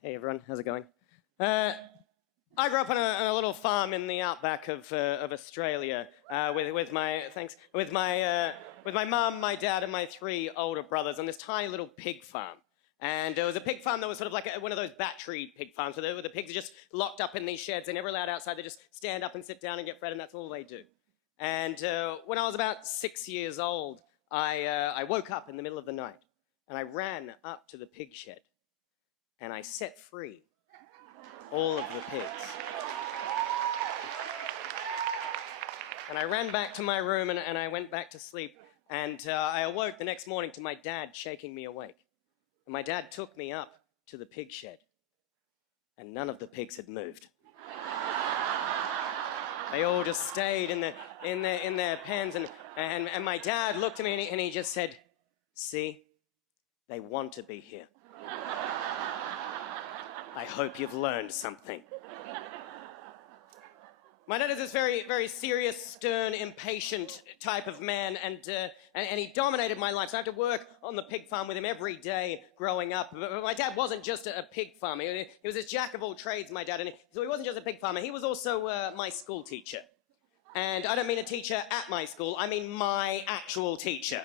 Hey everyone, how's it going? I grew up on a little farm in the outback of Australia with my mum, my dad, and my three older brothers on this tiny little pig farm. And it was a pig farm that was sort of like one of those battery pig farms where the pigs are just locked up in these sheds. They're never allowed outside. They just stand up and sit down and get fed, and that's all they do. And when I was about 6 years old, I woke up in the middle of the night and I ran up to the pig shed and I set free all of the pigs. And I ran back to my room and I went back to sleep. And I awoke the next morning to my dad shaking me awake. And my dad took me up to the pig shed. And none of the pigs had moved. They all just stayed in their pens. And my dad looked at me and he just said, "See, they want to be here. I hope you've learned something." My dad is this very, very serious, stern, impatient type of man, and he dominated my life. So I had to work on the pig farm with him every day growing up. But my dad wasn't just a pig farmer. He was this jack of all trades, my dad. So he wasn't just a pig farmer. He was also my school teacher. And I don't mean a teacher at my school. I mean my actual teacher.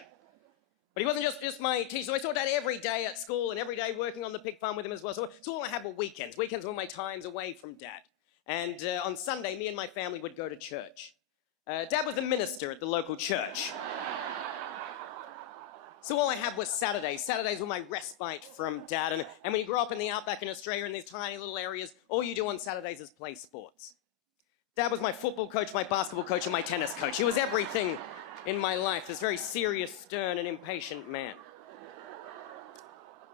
But he wasn't just my teacher. So I saw Dad every day at school and every day working on the pig farm with him as well. So all I had were weekends. Weekends were my times away from Dad. And on Sunday, me and my family would go to church. Dad was the minister at the local church. So all I had was Saturdays. Saturdays were my respite from Dad. And when you grow up in the outback in Australia in these tiny little areas, all you do on Saturdays is play sports. Dad was my football coach, my basketball coach, and my tennis coach. He was everything in my life, this very serious, stern, and impatient man.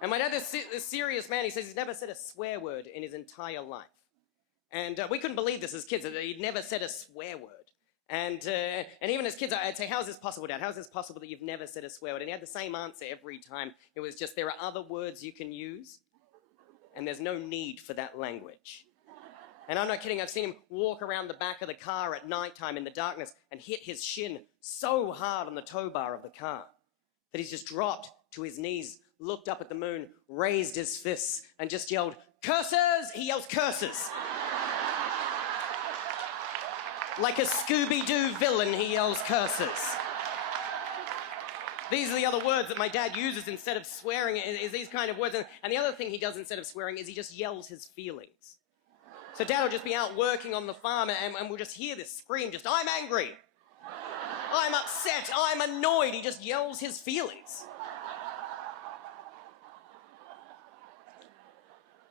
And my dad, this serious man, he says he's never said a swear word in his entire life. And we couldn't believe this as kids, that he'd never said a swear word. And even as kids, I'd say, "How's this possible, Dad? How's this possible that you've never said a swear word?" And he had the same answer every time. It was just, there are other words you can use, and there's no need for that language. And I'm not kidding, I've seen him walk around the back of the car at night time in the darkness and hit his shin so hard on the tow bar of the car that he's just dropped to his knees, looked up at the moon, raised his fists, and just yelled, "Curses!" He yells curses. Like a Scooby-Doo villain, he yells curses. These are the other words that my dad uses instead of swearing, is these kind of words. And the other thing he does instead of swearing is he just yells his feelings. So Dad will just be out working on the farm and we'll just hear this scream, just, "I'm angry, I'm upset, I'm annoyed." He just yells his feelings.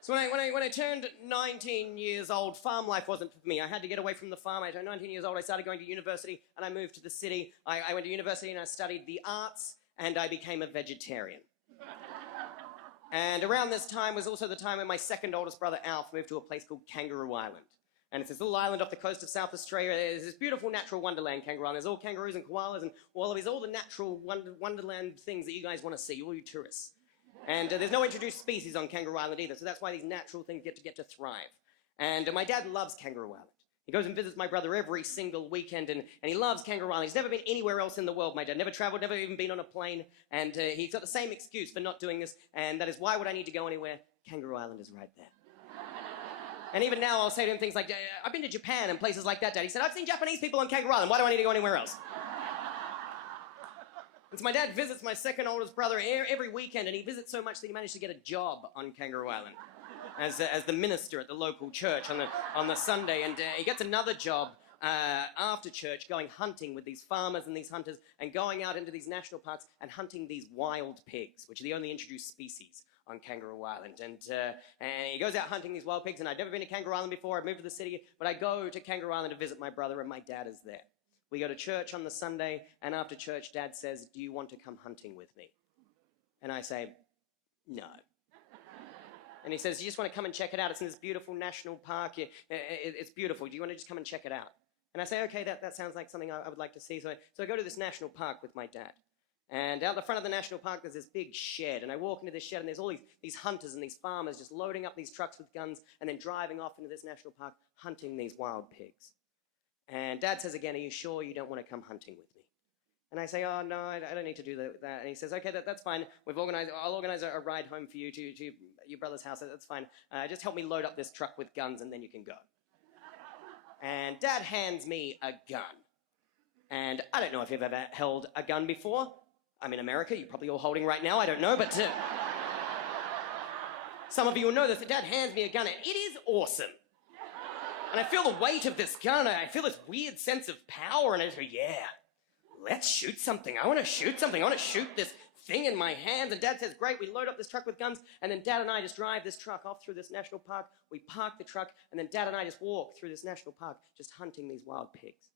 So when I turned 19 years old, farm life wasn't for me. I had to get away from the farm. I turned 19 years old, I started going to university, and I moved to the city. I went to university and I studied the arts, and I became a vegetarian. And around this time was also the time when my second oldest brother, Alf, moved to a place called Kangaroo Island. And it's this little island off the coast of South Australia. There's this beautiful natural wonderland, Kangaroo Island. There's all kangaroos and koalas and all the natural wonderland things that you guys want to see, all you tourists. And there's no introduced species on Kangaroo Island either, so that's why these natural things get to thrive. And my dad loves Kangaroo Island. He goes and visits my brother every single weekend, and he loves Kangaroo Island. He's never been anywhere else in the world, my dad. Never travelled, never even been on a plane, and he's got the same excuse for not doing this, and that is, why would I need to go anywhere? Kangaroo Island is right there. And even now I'll say to him things like, "I've been to Japan and places like that, Dad." He said, "I've seen Japanese people on Kangaroo Island. Why do I need to go anywhere else?" And so my dad visits my second oldest brother every weekend, and he visits so much that he managed to get a job on Kangaroo Island as the minister at the local church on the Sunday. And he gets another job after church, going hunting with these farmers and these hunters, and going out into these national parks and hunting these wild pigs, which are the only introduced species on Kangaroo Island. And he goes out hunting these wild pigs, and I'd never been to Kangaroo Island before. I'd moved to the city, but I go to Kangaroo Island to visit my brother, and my dad is there. We go to church on the Sunday, and after church, Dad says, "Do you want to come hunting with me?" And I say, "No." And he says, "You just want to come and check it out? It's in this beautiful national park. It's beautiful. Do you want to just come and check it out?" And I say, "Okay, that sounds like something I would like to see." So I go to this national park with my dad. And out the front of the national park, there's this big shed. And I walk into this shed, and there's all these hunters and these farmers just loading up these trucks with guns and then driving off into this national park, hunting these wild pigs. And Dad says again, "Are you sure you don't want to come hunting with me?" And I say, oh, no, I don't need to do that. And he says, okay, that's fine. I'll organize a ride home for you to your brother's house. That's fine. Just help me load up this truck with guns and then you can go. And Dad hands me a gun. And I don't know if you've ever held a gun before. I'm in America. You're probably all holding right now. I don't know, but some of you will know this. Dad hands me a gun and it is awesome. And I feel the weight of this gun. I feel this weird sense of power. And I just go, yeah. Let's shoot something. I want to shoot something. I want to shoot this thing in my hands. And Dad says, great, we load up this truck with guns. And then Dad and I just drive this truck off through this national park. We park the truck. And then Dad and I just walk through this national park, just hunting these wild pigs.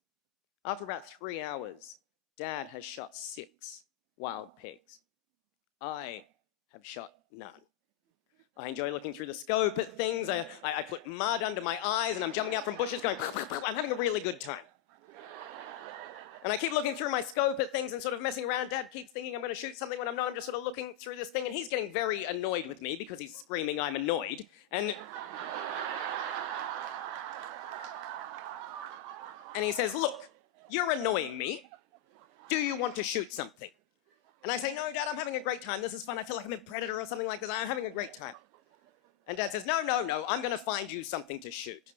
After about 3 hours, Dad has shot 6 wild pigs. I have shot none. I enjoy looking through the scope at things. I put mud under my eyes and I'm jumping out from bushes going, I'm having a really good time. And I keep looking through my scope at things and sort of messing around. Dad keeps thinking I'm going to shoot something when I'm not. I'm just sort of looking through this thing, and he's getting very annoyed with me because he's screaming I'm annoyed. And he says, look, you're annoying me. Do you want to shoot something? And I say, no, Dad, I'm having a great time. This is fun. I feel like I'm in Predator or something like this. I'm having a great time. And Dad says, no, I'm going to find you something to shoot.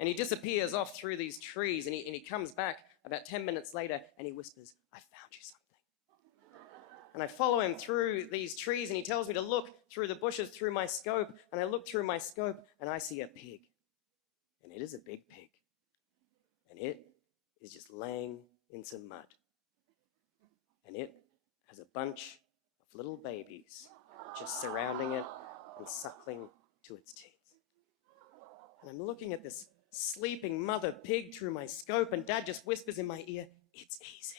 And he disappears off through these trees, and he comes back about 10 minutes later, and he whispers, I found you something. And I follow him through these trees, and he tells me to look through the bushes through my scope, and I look through my scope, and I see a pig. And it is a big pig. And it is just laying in some mud. And it has a bunch of little babies just surrounding it and suckling to its teats. And I'm looking at this sleeping mother pig through my scope, and Dad just whispers in my ear, it's easy.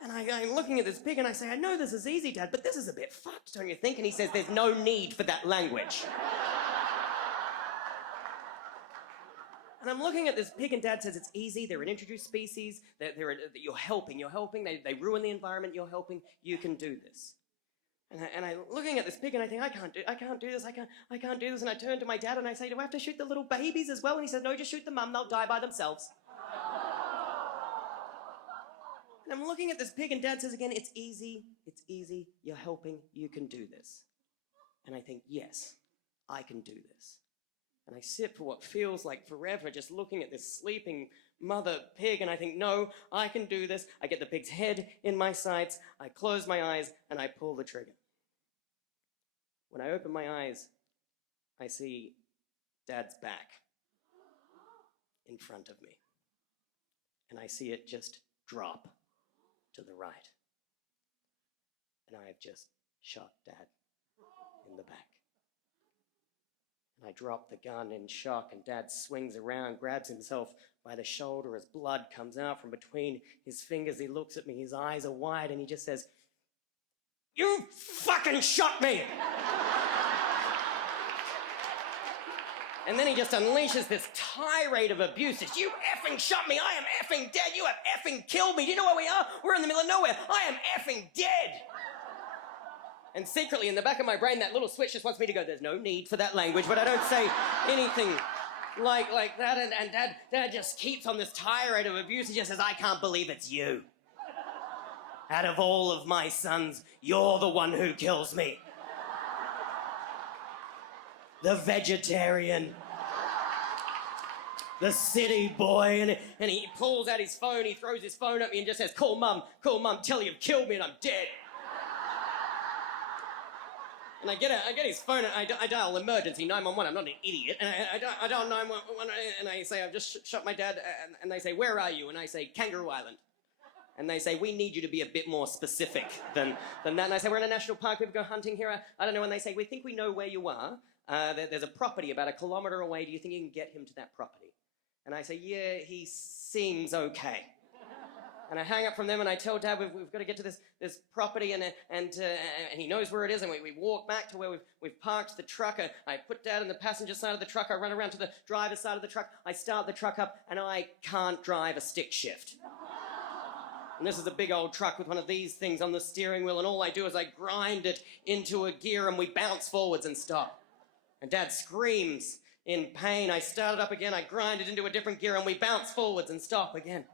And I'm looking at this pig and I say, I know this is easy, Dad, but this is a bit fucked, don't you think? And he says, there's no need for that language. And I'm looking at this pig, and Dad says it's easy. They're an introduced species. You're helping. They ruin the environment. You're helping. You can do this. And I'm looking at this pig, and I think, I can't do this. I can't do this. And I turn to my dad, and I say, do I have to shoot the little babies as well? And he says, no, just shoot the mum. They'll die by themselves. And I'm looking at this pig, and Dad says again, it's easy. It's easy. You're helping. You can do this. And I think, yes, I can do this. And I sit for what feels like forever just looking at this sleeping mother pig, and I think, no, I can do this. I get the pig's head in my sights, I close my eyes, and I pull the trigger. When I open my eyes, I see Dad's back in front of me. And I see it just drop to the right. And I have just shot Dad in the back. And I drop the gun in shock, and Dad swings around, grabs himself by the shoulder as blood comes out from between his fingers. He looks at me, his eyes are wide, and he just says, you fucking shot me! And then he just unleashes this tirade of abuse. Says, you effing shot me, I am effing dead, you have effing killed me. Do you know where we are? We're in the middle of nowhere. I am effing dead. And secretly, in the back of my brain, that little switch just wants me to go, there's no need for that language, but I don't say anything like that. And Dad just keeps on this tirade of abuse. He just says, I can't believe it's you. Out of all of my sons, you're the one who kills me. The vegetarian. The city boy. And he pulls out his phone, he throws his phone at me and just says, call Mum, tell her you've killed me and I'm dead. And I get his phone, and I dial emergency 911. I'm not an idiot. And I dial 911, and I say, I've just shot my dad. And they say, where are you? And I say, Kangaroo Island. And they say, we need you to be a bit more specific than that. And I say, we're in a national park. People go hunting here. I don't know. And they say, we think we know where you are. There's a property about 1 kilometer away. Do you think you can get him to that property? And I say, yeah, he seems okay. And I hang up from them, and I tell Dad we've got to get to this property, and he knows where it is, and we walk back to where we've parked the truck. I put Dad in the passenger side of the truck. I run around to the driver's side of the truck. I start the truck up, and I can't drive a stick shift. And this is a big old truck with one of these things on the steering wheel, and all I do is I grind it into a gear, and we bounce forwards and stop. And Dad screams in pain. I start it up again. I grind it into a different gear, and we bounce forwards and stop again.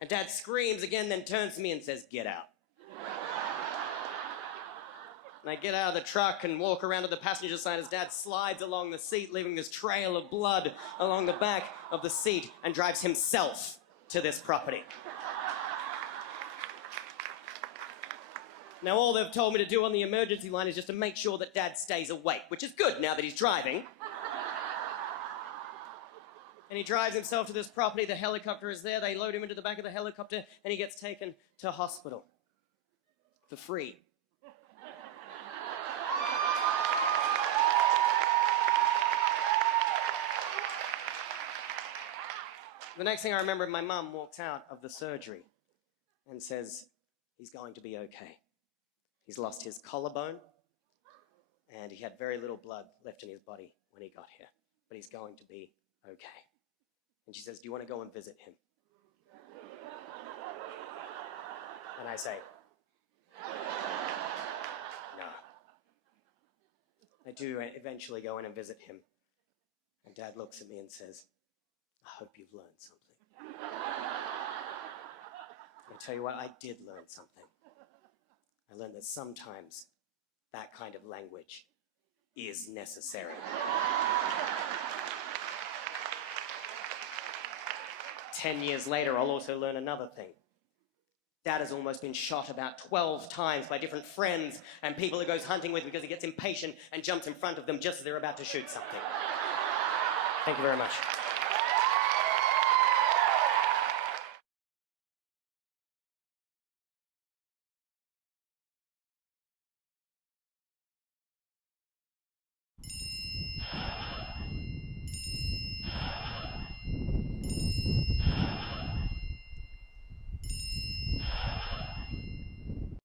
And Dad screams again, then turns to me and says, "Get out." And I get out of the truck and walk around to the passenger side as Dad slides along the seat, leaving this trail of blood along the back of the seat, and drives himself to this property. Now, all they've told me to do on the emergency line is just to make sure that Dad stays awake, which is good now that he's driving. And he drives himself to this property. The helicopter is there. They load him into the back of the helicopter, and he gets taken to hospital for free. The next thing I remember, my mum walks out of the surgery and says, "He's going to be okay. He's lost his collarbone, and he had very little blood left in his body when he got here, but he's going to be okay." And she says, "Do you want to go and visit him?" And I say, "No." I do eventually go in and visit him, and Dad looks at me and says, "I hope you've learned something." I tell you what, I did learn something. I learned that sometimes that kind of language is necessary. 10 years later, I'll also learn another thing. Dad has almost been shot about 12 times by different friends and people he goes hunting with because he gets impatient and jumps in front of them just as they're about to shoot something. Thank you very much.